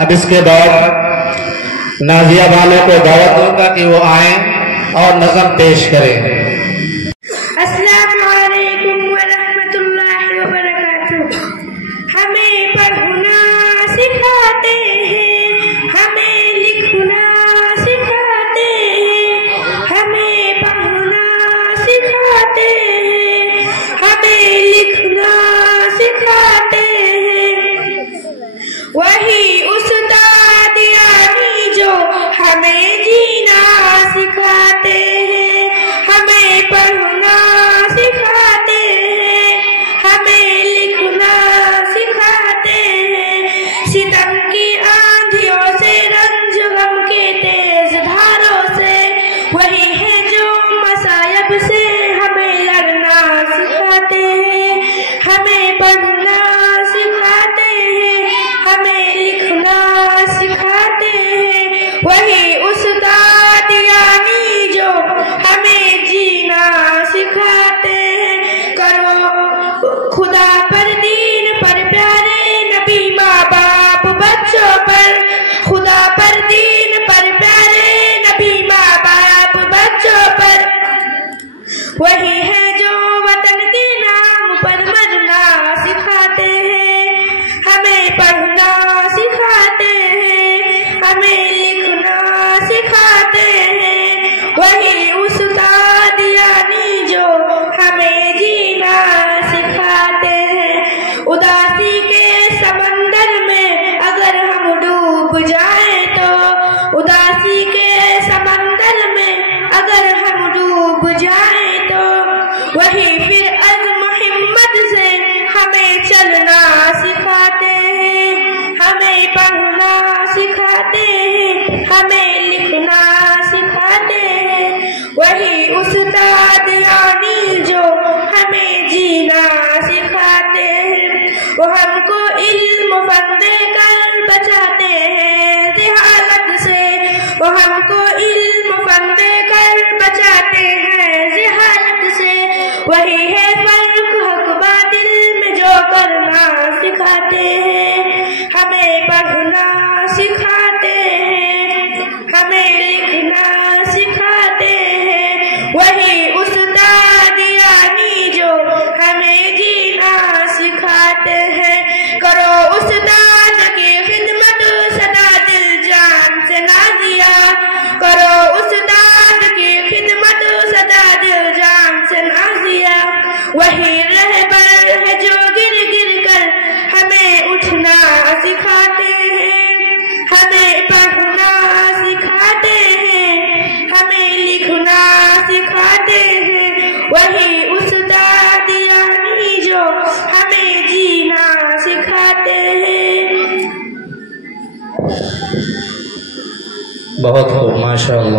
अब इसके बाद नाजिया वालों को दावत दूंगा कि वो आए और नज़म पेश करें। अस्सलामु अलैकुम व रहमतुल्लाहि व बरकातुहू। हमें पढ़ना सिखाते हैं, हमें लिखना सिखाते हैं, हमें पढ़ना सिखाते हैं, हमें लिखना सिखाते हैं। वही उस्ताद यानी जो हमें जीना सिखाते हैं, हमें पढ़ना सिखाते हैं, हमें लिखना सिखाते हैं। सितम की आंधियों से, रंज गम के तेज धारों से, वही है जो मसायब से हमें लड़ना सिखाते हैं, हमें पढ़ना सिखाते हैं, हमें लिखना सिखाते हैं। वही उस्ताद यानी जो हमें जीना सिखाते हैं। करो खुदा पर, दीन पर, प्यारे नबी माँ बाप बच्चों पर, खुदा पर, दीन पर, प्यारे नबी माँ बाप बच्चों पर। वही है जो वतन के नाम पर मरना सिखाते हैं, हमें पढ़ना सिखाते हैं, हमें लिखना सिखाते हैं। वही उस्ताद यानी जो हमें जीना सिखाते हैं। उदासी के समंदर में अगर हम डूब जाएं तो, उदासी के समंदर में अगर हम डूब जाएं तो, वही फिर अज़्म हिम्मत से हमें चलना सिखाते हैं, हमें पढ़ना सिखाते हैं, हमें लिखना सिखाते हैं। वही उस्ताद यानी जो हमें जीना सिखाते हैं। वो हमको इल्म फन देकर बचाते हैं ज़हालत से, वो हमको इल्म फन देकर बचाते हैं ज़हालत से। वही है फर्क हक बातिल में जो करना सिखाते हैं, हमें पढ़ना सिखाते हैं, हमें लिखना सिखाते हैं। वही उस्ताद यानी जो हमें जीना सिखाते हैं। करो उस्ताद की खिदमत सदा दिल जान से नाज़िया, करो उस्ताद की खिदमत सदा दिल जान से नाज़िया। वही रहबर है जो गिर गिर कर हमें उठना सिखाते हैं, हमें पढ़ना सिखाते हैं, हमें लिखना सिखाते हैं। वही उस्ताद यानी जो हमें जीना सिखाते हैं। बहुत खूब, माशाअल्लाह।